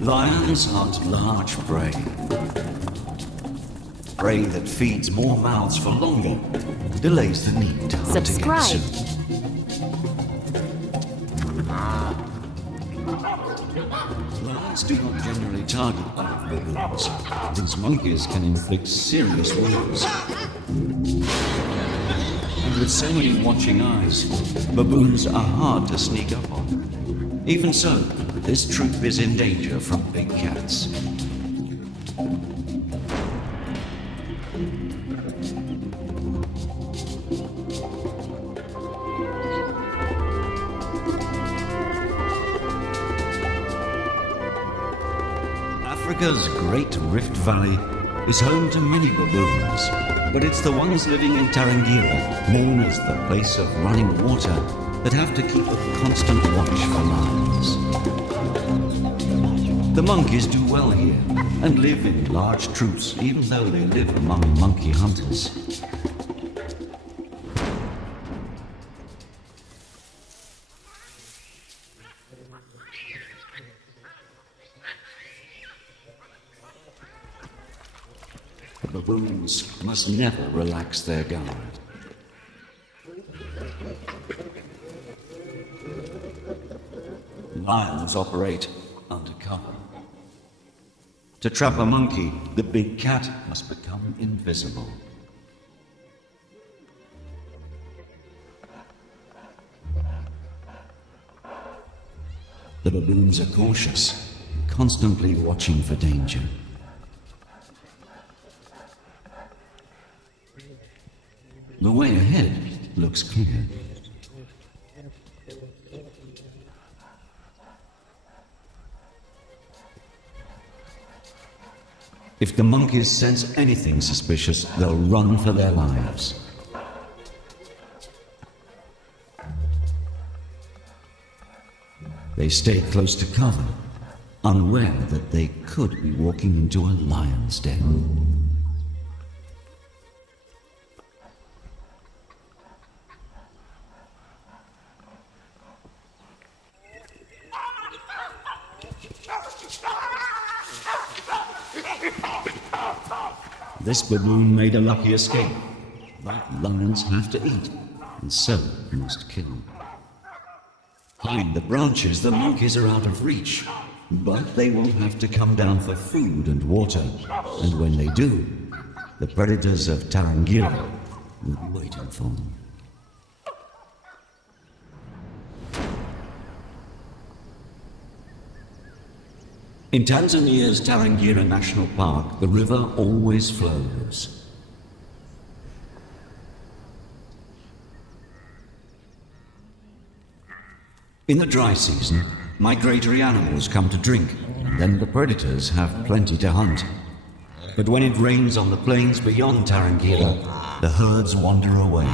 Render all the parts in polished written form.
Lions hunt large prey. Prey that feeds more mouths for longer, delays the need to hunt again soon. Lions do not generally target other baboons. These monkeys can inflict serious wounds. And with so many watching eyes, baboons are hard to sneak up on. Even so, this troop is in danger from big cats. Africa's Great Rift Valley is home to many baboons, but it's the ones living in Tarangire, known as the place of running water, that have to keep a constant watch for lions. The monkeys do well here and live in large troops, even though they live among monkey hunters. Baboons must never relax their guard. Lions operate undercover. To trap a monkey, the big cat must become invisible. The baboons are cautious, constantly watching for danger. The way ahead looks clear. If the monkeys sense anything suspicious, they'll run for their lives. They stay close to cover, unaware that they could be walking into a lion's den. This baboon made a lucky escape, but lions have to eat, and so must kill. High in the branches, the monkeys are out of reach, but they will have to come down for food and water, and when they do, the predators of Tarangire will be waiting for them. In Tanzania's Tarangire National Park, the river always flows. In the dry season, migratory animals come to drink, and then the predators have plenty to hunt. But when it rains on the plains beyond Tarangire, the herds wander away.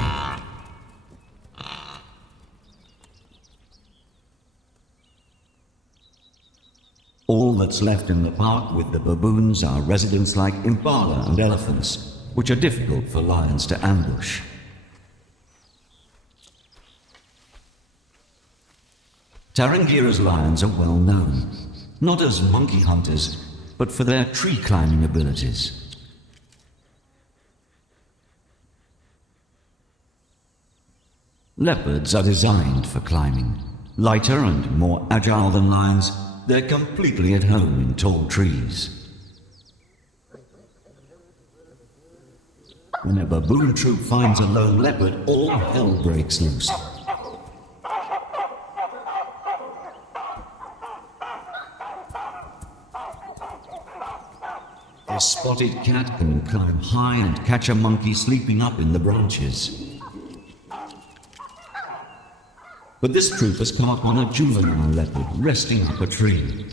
All that's left in the park with the baboons are residents like impala and elephants, which are difficult for lions to ambush. Tarangire's lions are well known, not as monkey hunters, but for their tree climbing abilities. Leopards are designed for climbing. Lighter and more agile than lions, they're completely at home in tall trees. When a baboon troop finds a lone leopard, all hell breaks loose. This spotted cat can climb high and catch a monkey sleeping up in the branches. But this troop has come upon a juvenile leopard resting up a tree.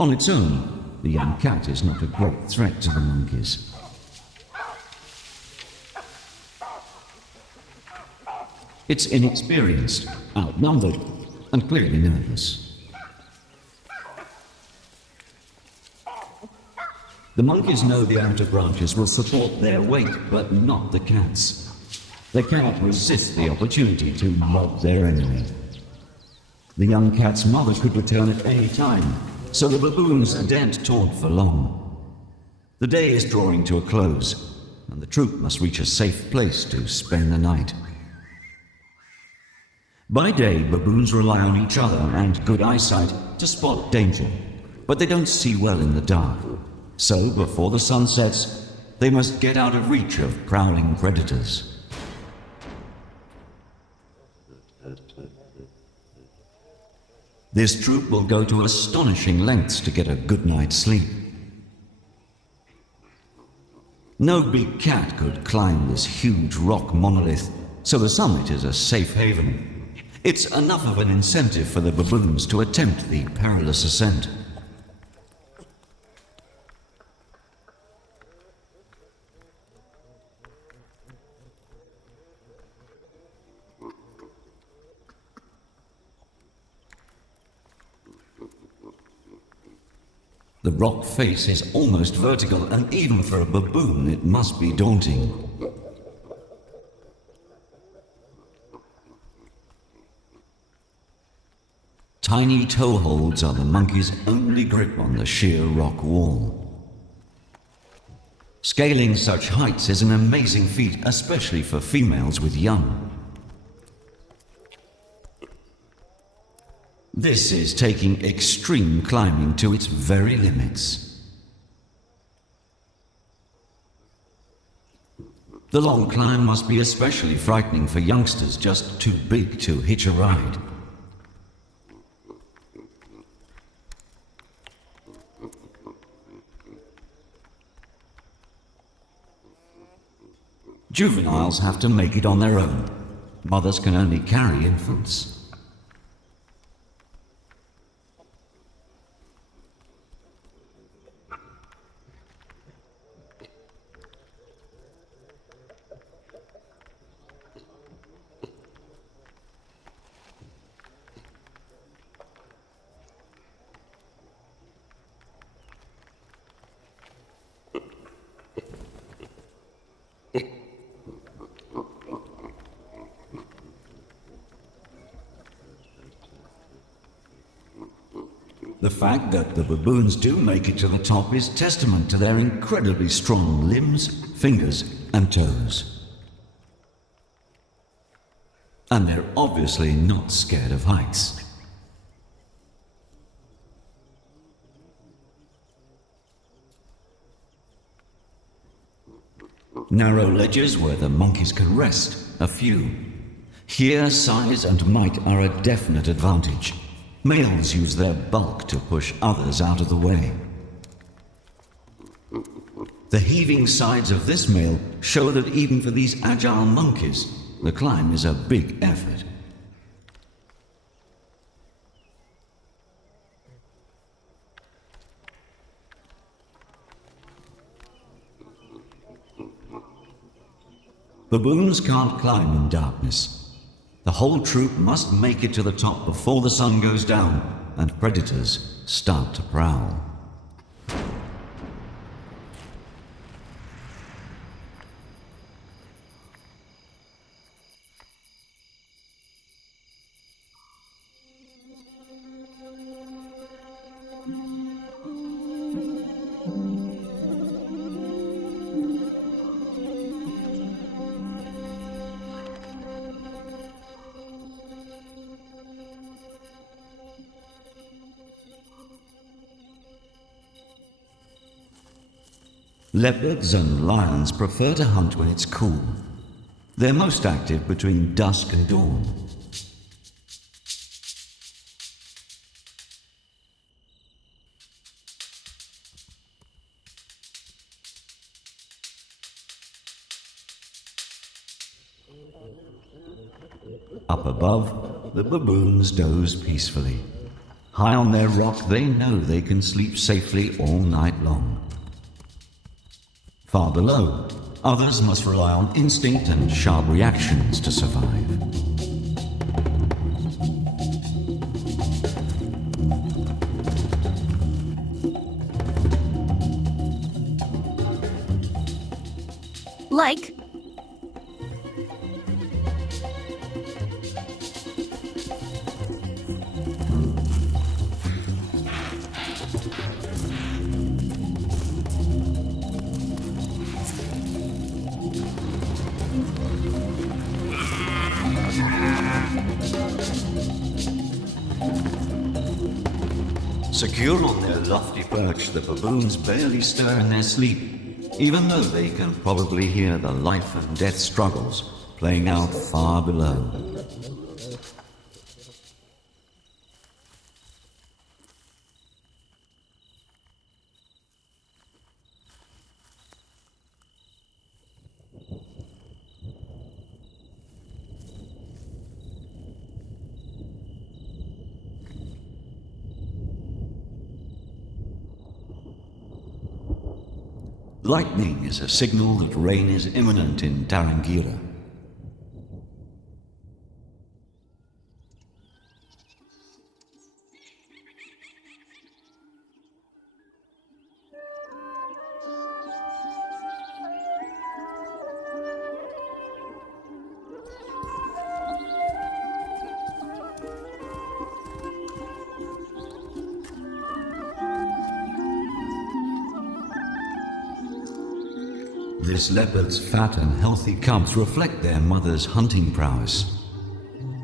On its own, the young cat is not a great threat to the monkeys. It's inexperienced, outnumbered, and clearly nervous. The monkeys know the outer branches will support their weight, but not the cats. They cannot resist the opportunity to mob their enemy. The young cat's mother could return at any time, so the baboons daren't taunt for long. The day is drawing to a close, and the troop must reach a safe place to spend the night. By day, baboons rely on each other and good eyesight to spot danger, but they don't see well in the dark. So, before the sun sets, they must get out of reach of prowling predators. This troop will go to astonishing lengths to get a good night's sleep. No big cat could climb this huge rock monolith, so the summit is a safe haven. It's enough of an incentive for the baboons to attempt the perilous ascent. The rock face is almost vertical, and even for a baboon it must be daunting. Tiny toeholds are the monkey's only grip on the sheer rock wall. Scaling such heights is an amazing feat, especially for females with young. This is taking extreme climbing to its very limits. The long climb must be especially frightening for youngsters just too big to hitch a ride. Juveniles have to make it on their own. Mothers can only carry infants. The fact that the baboons do make it to the top is testament to their incredibly strong limbs, fingers, and toes. And they're obviously not scared of heights. Narrow ledges where the monkeys can rest, a few. Here, size and might are a definite advantage. Males use their bulk to push others out of the way. The heaving sides of this male show that even for these agile monkeys, the climb is a big effort. Baboons can't climb in darkness. The whole troop must make it to the top before the sun goes down and predators start to prowl. Leopards and lions prefer to hunt when it's cool. They're most active between dusk and dawn. Up above, the baboons doze peacefully. High on their rock, they know they can sleep safely all night long. Far below, others must rely on instinct and sharp reactions to survive. like. Secure on their lofty perch, the baboons barely stir in their sleep, even though they can probably hear the life and death struggles playing out far below. Lightning is a signal that rain is imminent in Tarangira. This leopard's fat and healthy cubs reflect their mother's hunting prowess.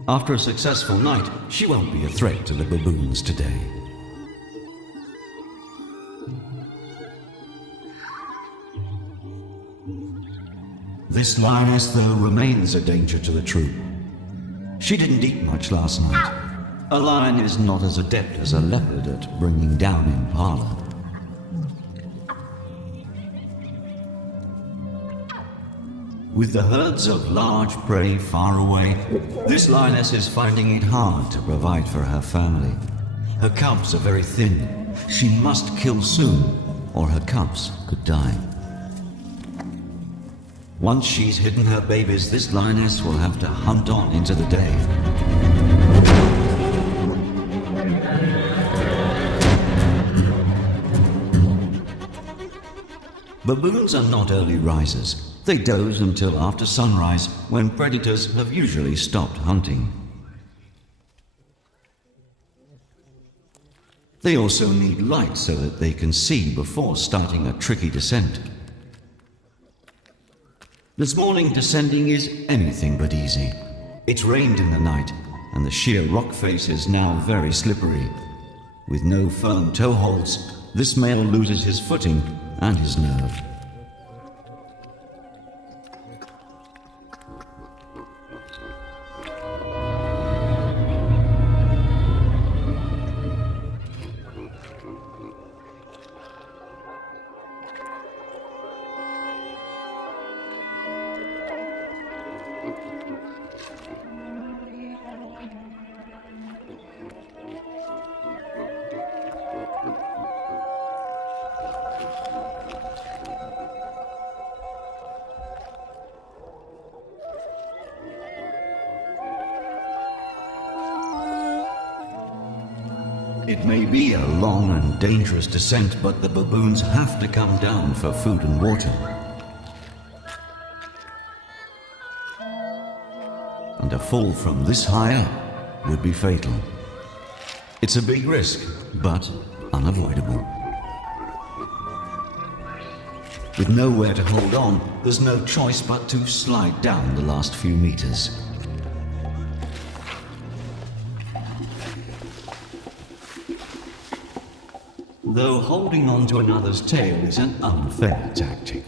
After a successful night, she won't be a threat to the baboons today. This lioness, though, remains a danger to the troop. She didn't eat much last night. A lion is not as adept as a leopard at bringing down impala. With the herds of large prey far away, this lioness is finding it hard to provide for her family. Her cubs are very thin. She must kill soon, or her cubs could die. Once she's hidden her babies, this lioness will have to hunt on into the day. Baboons are not early risers. They doze until after sunrise, when predators have usually stopped hunting. They also need light so that they can see before starting a tricky descent. This morning, descending is anything but easy. It's rained in the night, and the sheer rock face is now very slippery. With no firm toeholds, this male loses his footing and his nerve. It may be a long and dangerous descent, but the baboons have to come down for food and water. And a fall from this high up would be fatal. It's a big risk, but unavoidable. With nowhere to hold on, there's no choice but to slide down the last few meters. Though holding on to another's tail is an unfair tactic.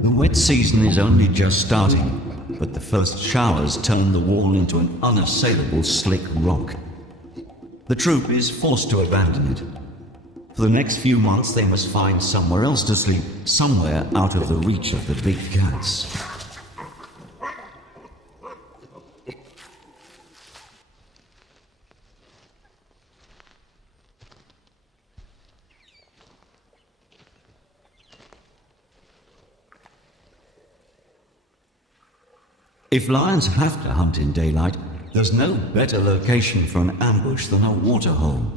The wet season is only just starting, but the first showers turn the wall into an unassailable slick rock. The troop is forced to abandon it. For the next few months, they must find somewhere else to sleep, somewhere out of the reach of the big cats. If lions have to hunt in daylight, there's no better location for an ambush than a waterhole.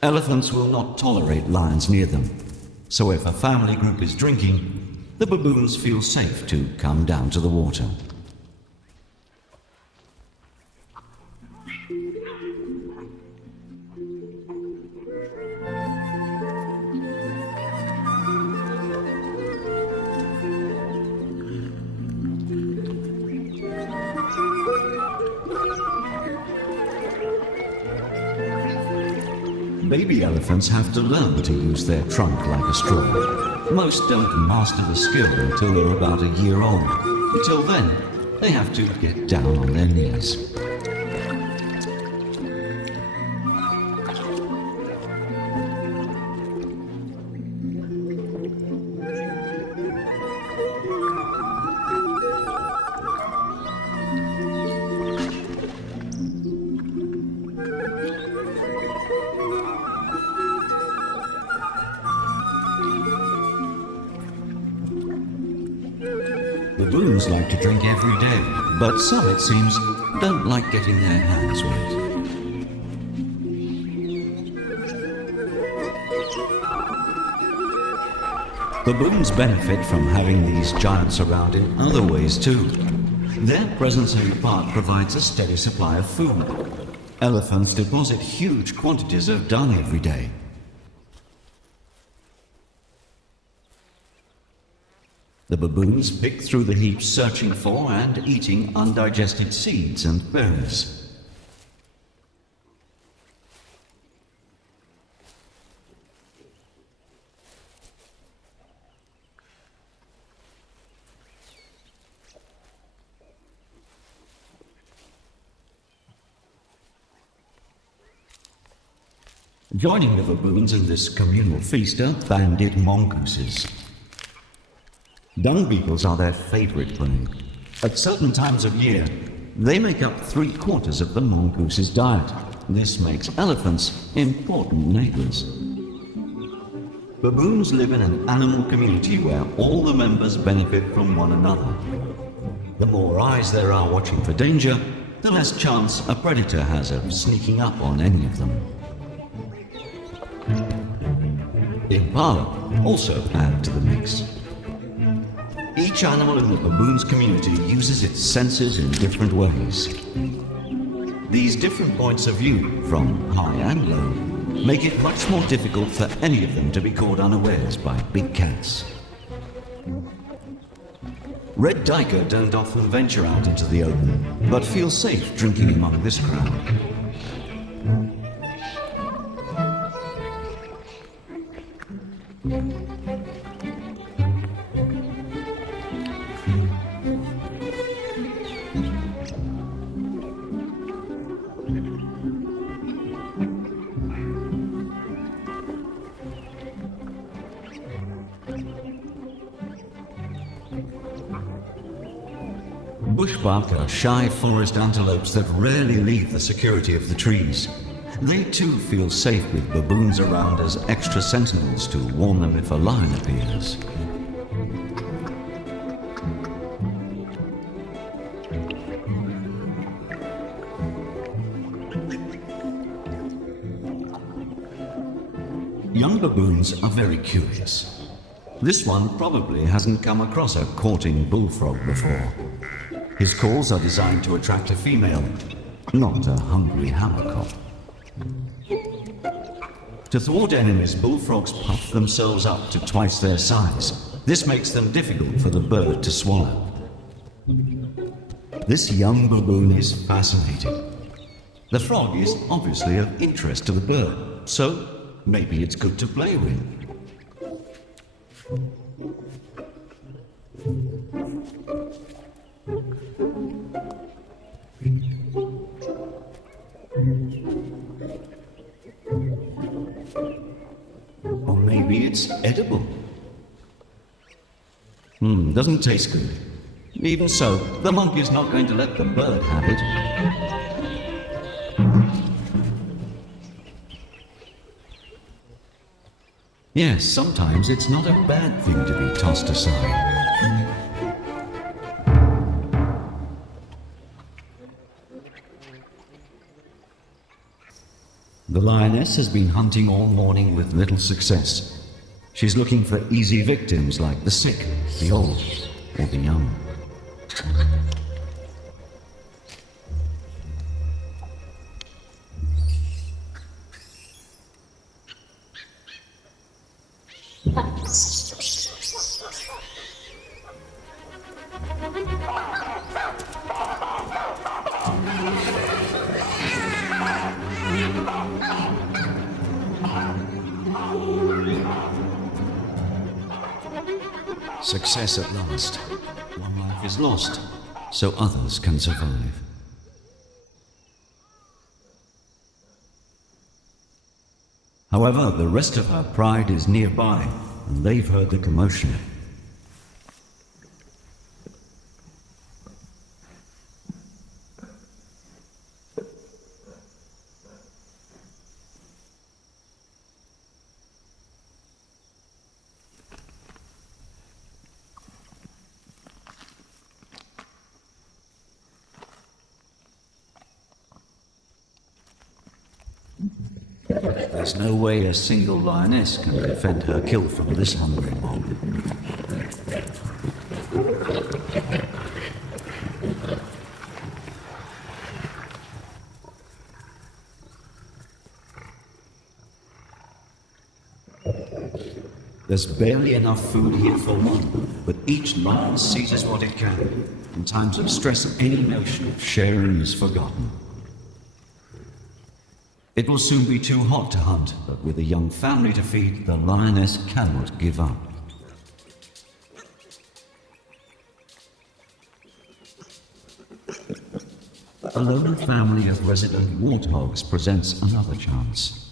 Elephants will not tolerate lions near them, so if a family group is drinking, the baboons feel safe to come down to the water. Baby elephants have to learn to use their trunk like a straw. Most don't master the skill until they're about a year old. Until then, they have to get down on their knees. Baboons like to drink every day, but some, it seems, don't like getting their hands wet. Baboons benefit from having these giants around in other ways too. Their presence in the park provides a steady supply of food. Elephants deposit huge quantities of dung every day. The baboons pick through the heaps searching for and eating undigested seeds and berries. Joining the baboons in this communal feast are banded mongooses. Dung beetles are their favorite prey. At certain times of year, they make up 3/4 of the mongoose's diet. This makes elephants important neighbors. Baboons live in an animal community where all the members benefit from one another. The more eyes there are watching for danger, the less chance a predator has of sneaking up on any of them. Impala also add to the mix. Each animal in the baboons community uses its senses in different ways. These different points of view, from high and low, make it much more difficult for any of them to be caught unawares by big cats. Red duiker don't often venture out into the open, but feel safe drinking among this crowd. Bushbuck are shy forest antelopes that rarely leave the security of the trees. They too feel safe with baboons around as extra sentinels to warn them if a lion appears. Young baboons are very curious. This one probably hasn't come across a courting bullfrog before. His calls are designed to attract a female, not a hungry hammercock. To thwart enemies, bullfrogs puff themselves up to twice their size. This makes them difficult for the bird to swallow. This young baboon is fascinating. The frog is obviously of interest to the bird, so maybe it's good to play with. Or maybe it's edible. Doesn't taste good. Even so, the monkey's not going to let the bird have it. Yes, sometimes it's not a bad thing to be tossed aside. The lioness has been hunting all morning with little success. She's looking for easy victims like the sick, the old, or the young. Success at last. One life is lost, so others can survive. However, the rest of her pride is nearby, and they've heard the commotion. There's no way a single lioness can defend her kill from this hungry mob. There's barely enough food here for one, but each lion seizes what it can. In times of stress, any notion of sharing is forgotten. It will soon be too hot to hunt, but with a young family to feed, the lioness cannot give up. A lone family of resident warthogs presents another chance.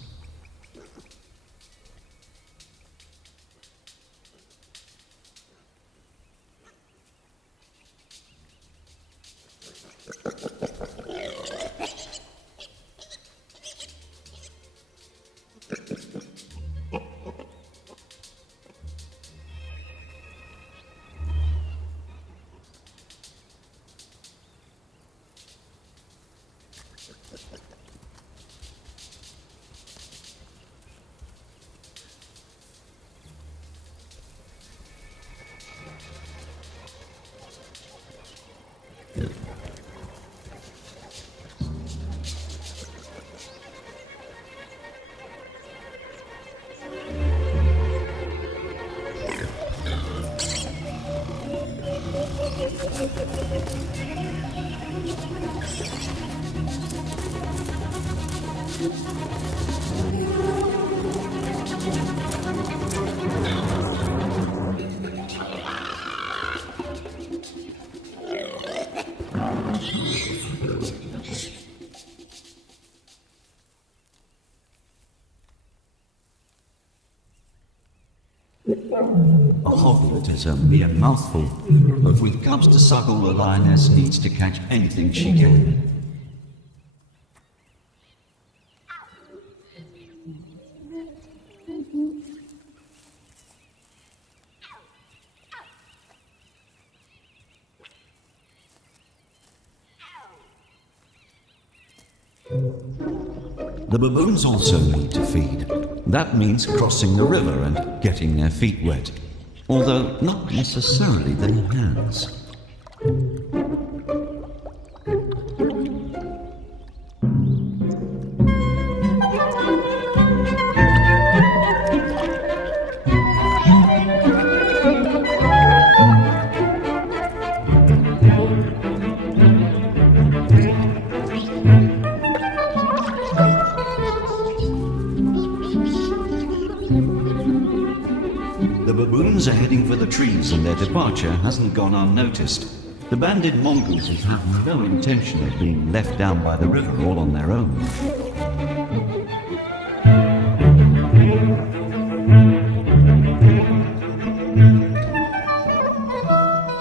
A hoglet is a mere mouthful, but with cubs to suckle, the lioness needs to catch anything she can. The baboons also need to feed. That means crossing the river and getting their feet wet, although not necessarily their hands. The baboons are heading for the trees and their departure hasn't gone unnoticed. The banded mongooses have no intention of being left down by the river all on their own.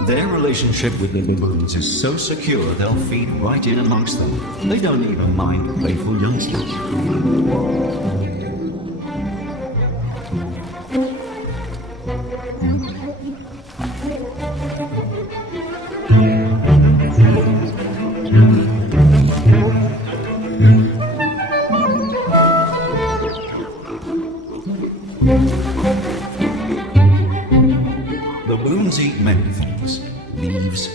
Their relationship with the baboons is so secure they'll feed right in amongst them. They don't even mind playful youngsters.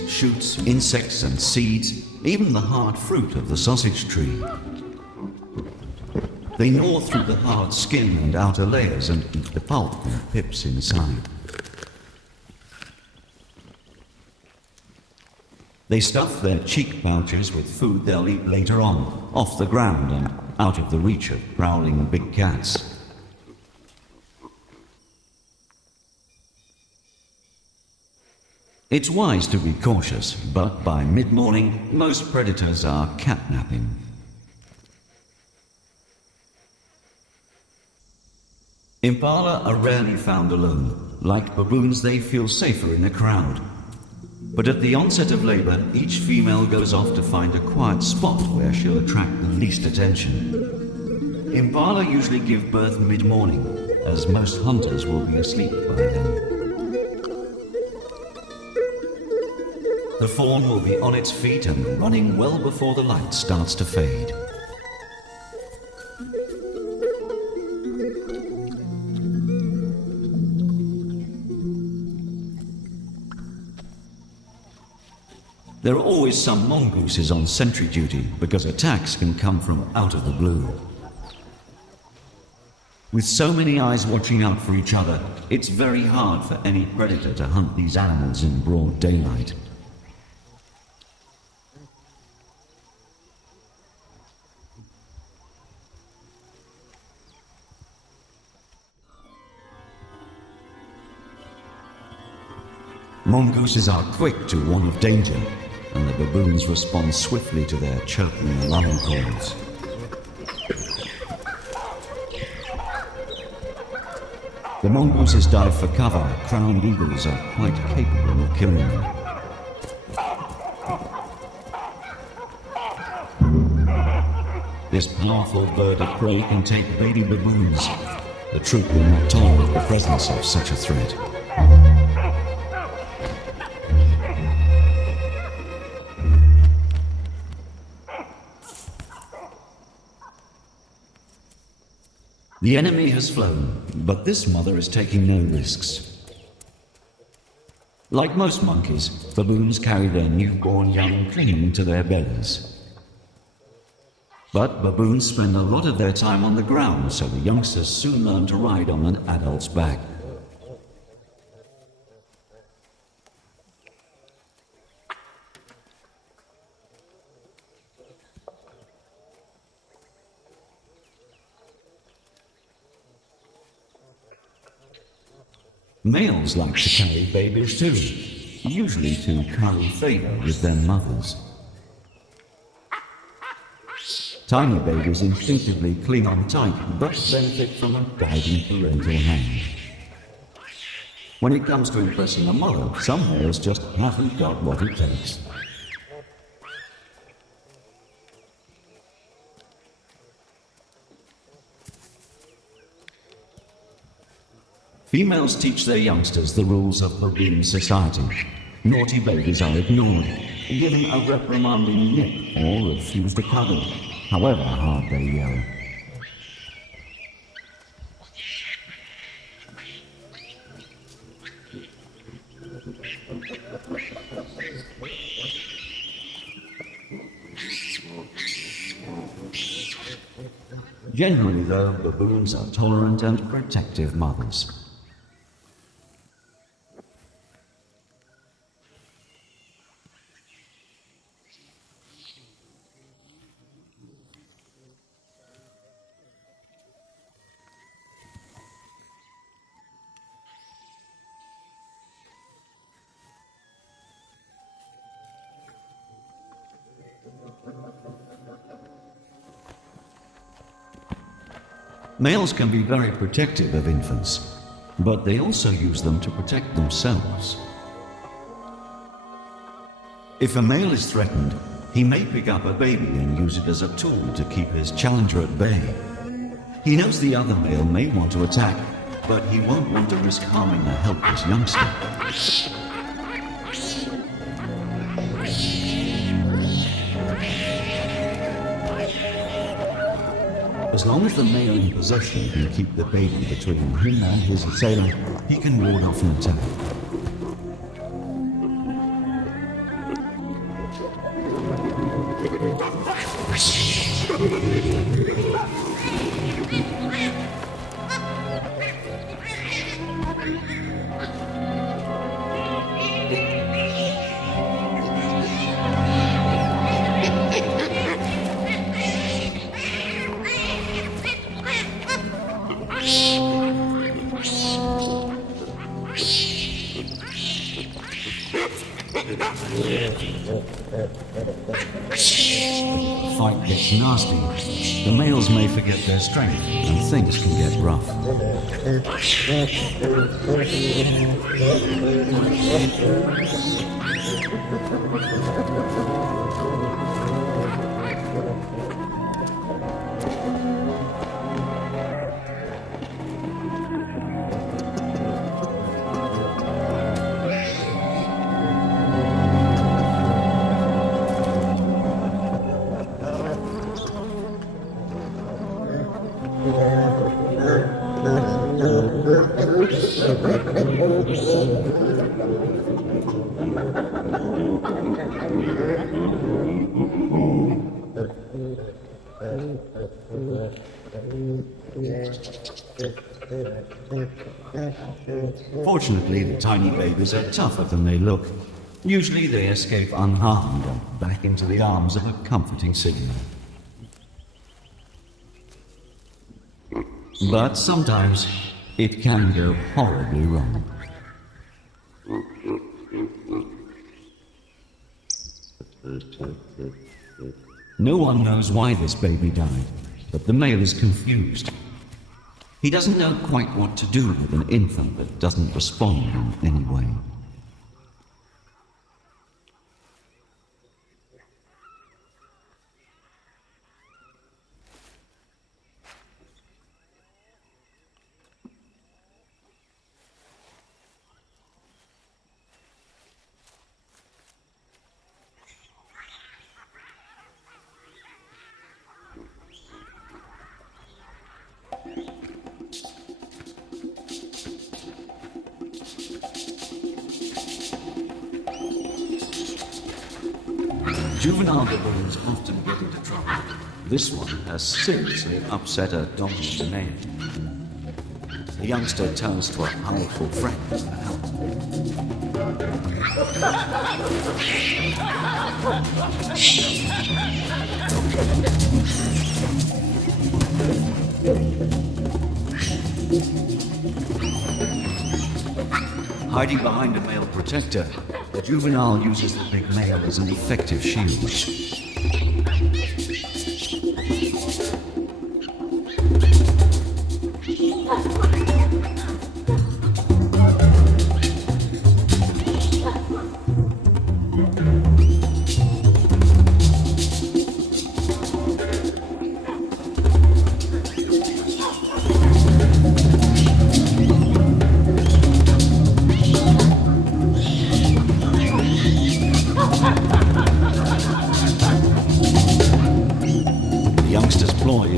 shoots, insects and seeds, even the hard fruit of the sausage tree. They gnaw through the hard skin and outer layers and eat the pulp and pips inside. They stuff their cheek pouches with food they'll eat later on, off the ground and out of the reach of prowling big cats. It's wise to be cautious, but by mid-morning, most predators are catnapping. Impala are rarely found alone. Like baboons, they feel safer in a crowd. But at the onset of labor, each female goes off to find a quiet spot where she'll attract the least attention. Impala usually give birth mid-morning, as most hunters will be asleep by then. The fawn will be on its feet and running well before the light starts to fade. There are always some mongooses on sentry duty because attacks can come from out of the blue. With so many eyes watching out for each other, it's very hard for any predator to hunt these animals in broad daylight. Mongooses are quick to warn of danger, and the baboons respond swiftly to their chirping alarm calls. The mongooses dive for cover. Crowned eagles are quite capable of killing them. This powerful bird of prey can take baby baboons. The troop will not tolerate the presence of such a threat. The enemy has flown, but this mother is taking no risks. Like most monkeys, baboons carry their newborn young clinging to their bellies. But baboons spend a lot of their time on the ground, so the youngsters soon learn to ride on an adult's back. Males like to carry babies too, usually to curry favor with their mothers. Tiny babies instinctively cling on tight, but benefit from a guiding parental hand. When it comes to impressing a mother, some males just haven't got what it takes. Females teach their youngsters the rules of baboon society. Naughty babies are ignored, given a reprimanding nip or refused to cuddle, however hard they yell. Generally, though, baboons are tolerant and protective mothers. Males can be very protective of infants, but they also use them to protect themselves. If a male is threatened, he may pick up a baby and use it as a tool to keep his challenger at bay. He knows the other male may want to attack, but he won't want to risk harming a helpless youngster. As long as the male in possession can keep the baby between him and his assailant, he can ward off an attack. Fight gets nasty, the males may forget their strength and things can get rough. Fortunately, the tiny babies are tougher than they look. Usually they escape unharmed and back into the arms of a comforting signal. But sometimes it can go horribly wrong. No one knows why this baby died, but the male is confused. He doesn't know quite what to do with an infant that doesn't respond in any way. Juvenile baboons often get into trouble. This one has seriously upset a dominant male. The youngster turns to a powerful friend for help. Hiding behind a male protector, the juvenile uses the big male as an effective shield.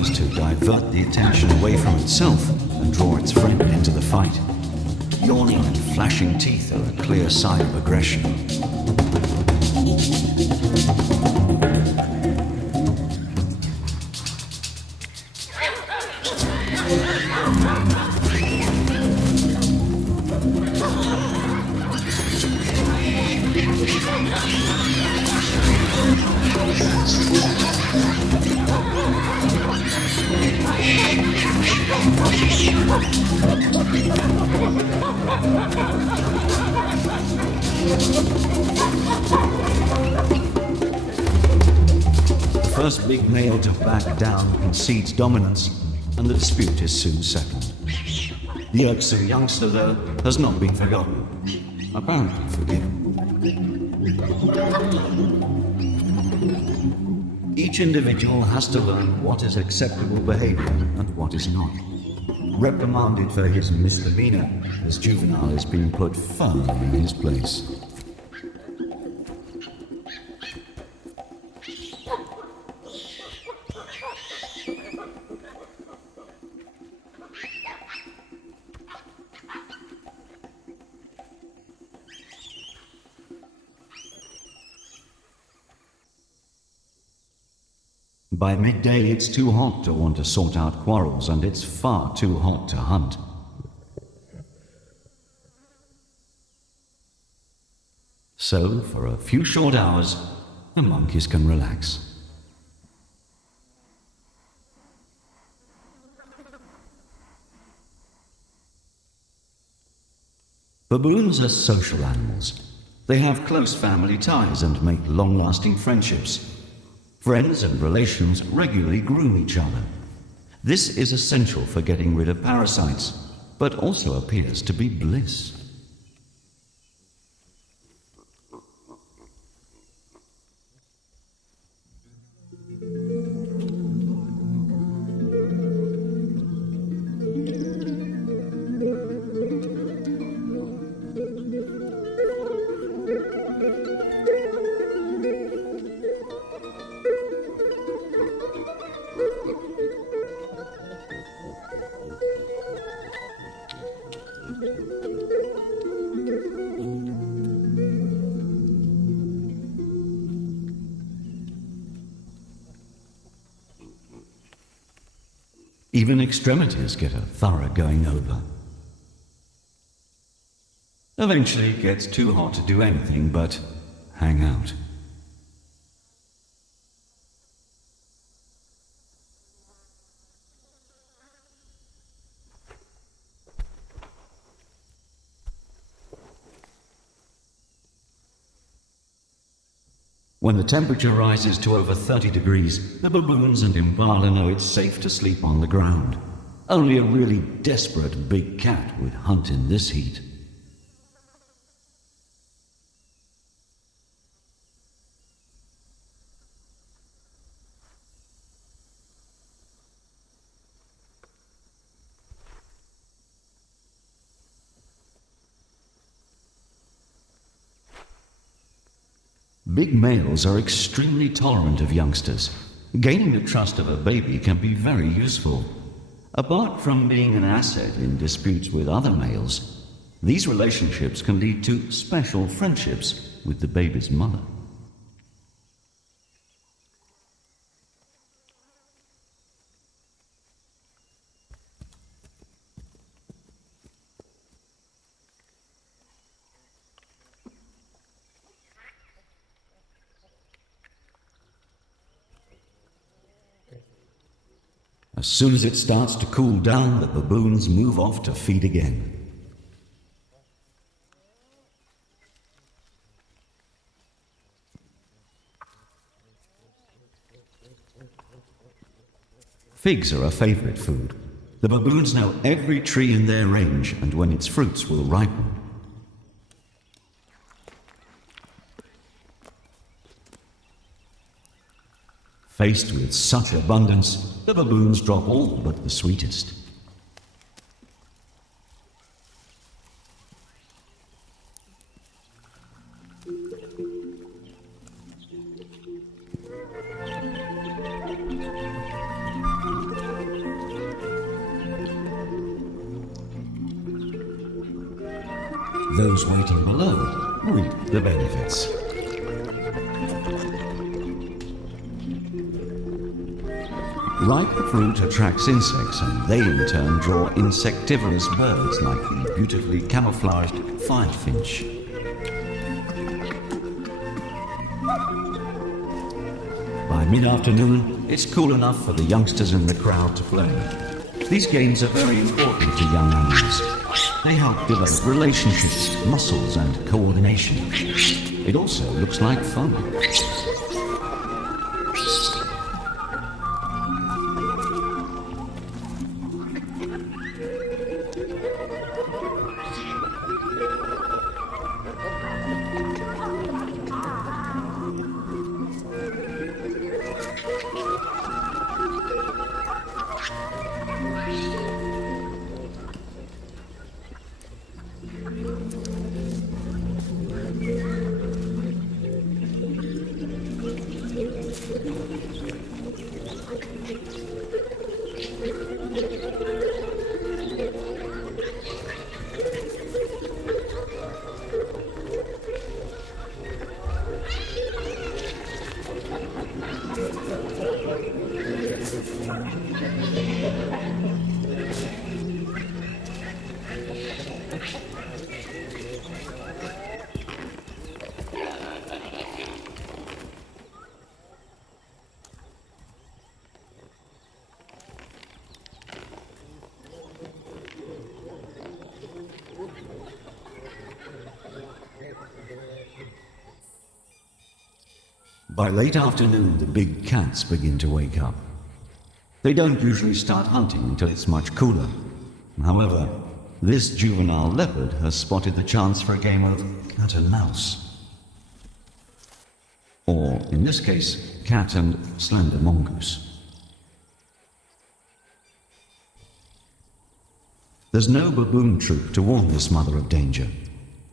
To divert the attention away from itself and draw its friend into the fight. Yawning and flashing teeth are a clear sign of aggression. The first big male to back down concedes dominance, and the dispute is soon settled. The irksome youngster, though, has not been forgotten. Apparently forgiven. Each individual has to learn what is acceptable behavior and what is not. Reprimanded for his misdemeanor, this juvenile is being put firmly in his place. By midday, it's too hot to want to sort out quarrels, and it's far too hot to hunt. So, for a few short hours, the monkeys can relax. Baboons are social animals. They have close family ties and make long-lasting friendships. Friends and relations regularly groom each other. This is essential for getting rid of parasites, but also appears to be bliss. Even extremities get a thorough going over. Eventually it gets too hot to do anything but hang out. When the temperature rises to over 30 degrees, the baboons and impala know it's safe to sleep on the ground. Only a really desperate big cat would hunt in this heat. Big males are extremely tolerant of youngsters. Gaining the trust of a baby can be very useful. Apart from being an asset in disputes with other males, these relationships can lead to special friendships with the baby's mother. As soon as it starts to cool down, the baboons move off to feed again. Figs are a favorite food. The baboons know every tree in their range and when its fruits will ripen. Faced with such abundance, the baboons drop all but the sweetest. Those waiting below reap the benefits. Ripe fruit attracts insects, and they in turn draw insectivorous birds like the beautifully camouflaged firefinch. By mid-afternoon, it's cool enough for the youngsters in the crowd to play. These games are very important to young animals. They help develop relationships, muscles, and coordination. It also looks like fun. By late afternoon, the big cats begin to wake up. They don't usually start hunting until it's much cooler. However, this juvenile leopard has spotted the chance for a game of cat and mouse. Or, in this case, cat and slender mongoose. There's no baboon troop to warn this mother of danger.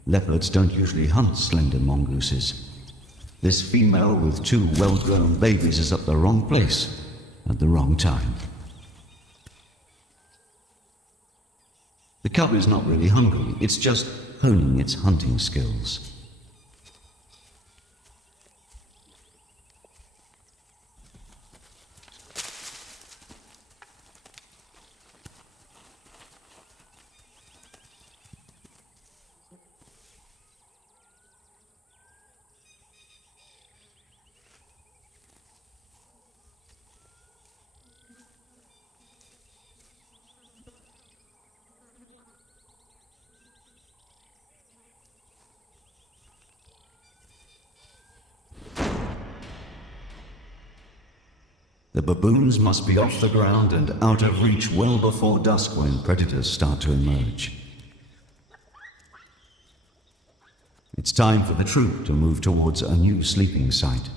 Leopards don't usually hunt slender mongooses. This female with 2 well-grown babies is at the wrong place at the wrong time. The cub is not really hungry, it's just honing its hunting skills. The baboons must be off the ground and out of reach well before dusk when predators start to emerge. It's time for the troop to move towards a new sleeping site.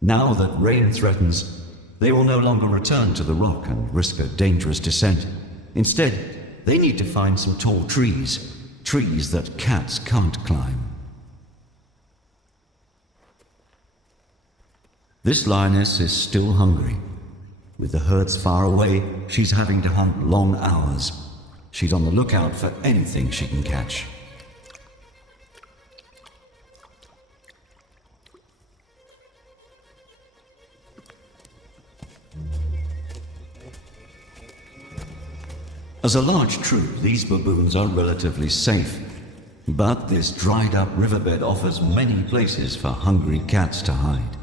Now that rain threatens, they will no longer return to the rock and risk a dangerous descent. Instead, they need to find some tall trees that cats can't climb. This lioness is still hungry. With the herds far away, she's having to hunt long hours. She's on the lookout for anything she can catch. As a large troop, these baboons are relatively safe, but this dried-up riverbed offers many places for hungry cats to hide.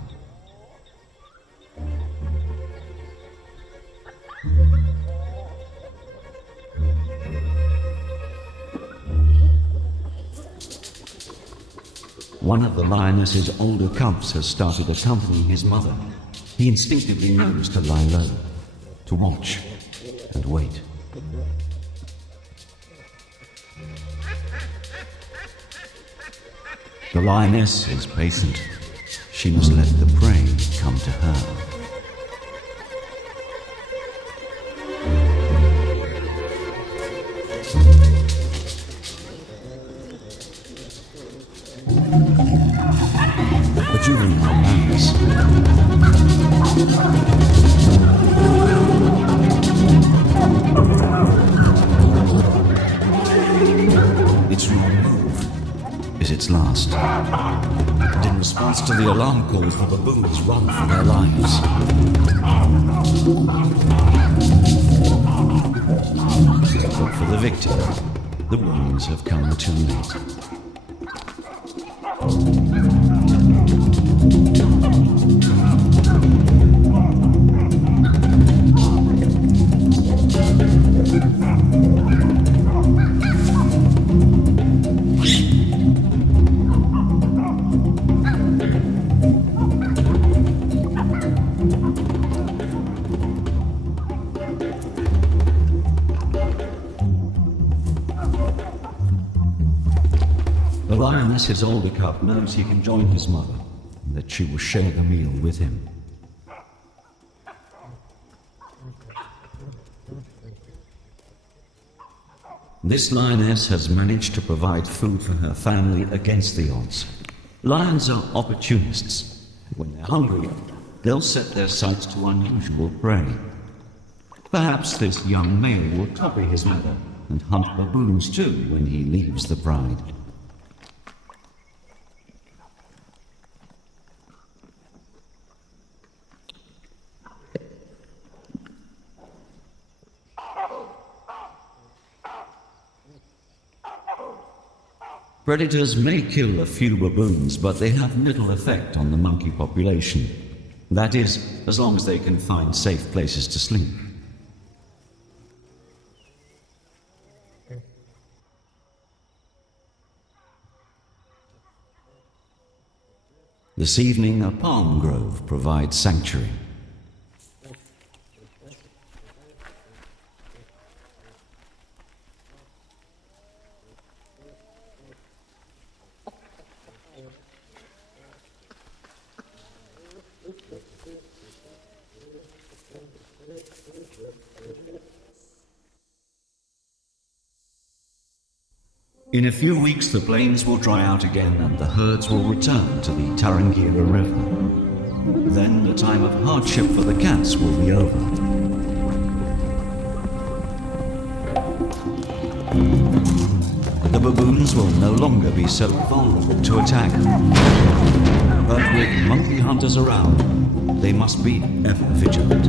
One of the lioness's older cubs has started accompanying his mother. He instinctively knows to lie low, to watch and wait. The lioness is patient. She must let the prey come to her. The juvenile lioness. Its wrong move is its last. And in response to the alarm calls, the baboons run for their lives. But for the victim, the warnings have come too late. The lioness's older cub knows he can join his mother, and that she will share the meal with him. This lioness has managed to provide food for her family against the odds. Lions are opportunists. When they're hungry, they'll set their sights to unusual prey. Perhaps this young male will copy his mother and hunt baboons too when he leaves the pride. Predators may kill a few baboons, but they have little effect on the monkey population. That is, as long as they can find safe places to sleep. This evening, a palm grove provides sanctuary. In a few weeks, the plains will dry out again and the herds will return to the Tarangire River. Then the time of hardship for the cats will be over. The baboons will no longer be so vulnerable to attack. But with monkey hunters around, they must be ever vigilant.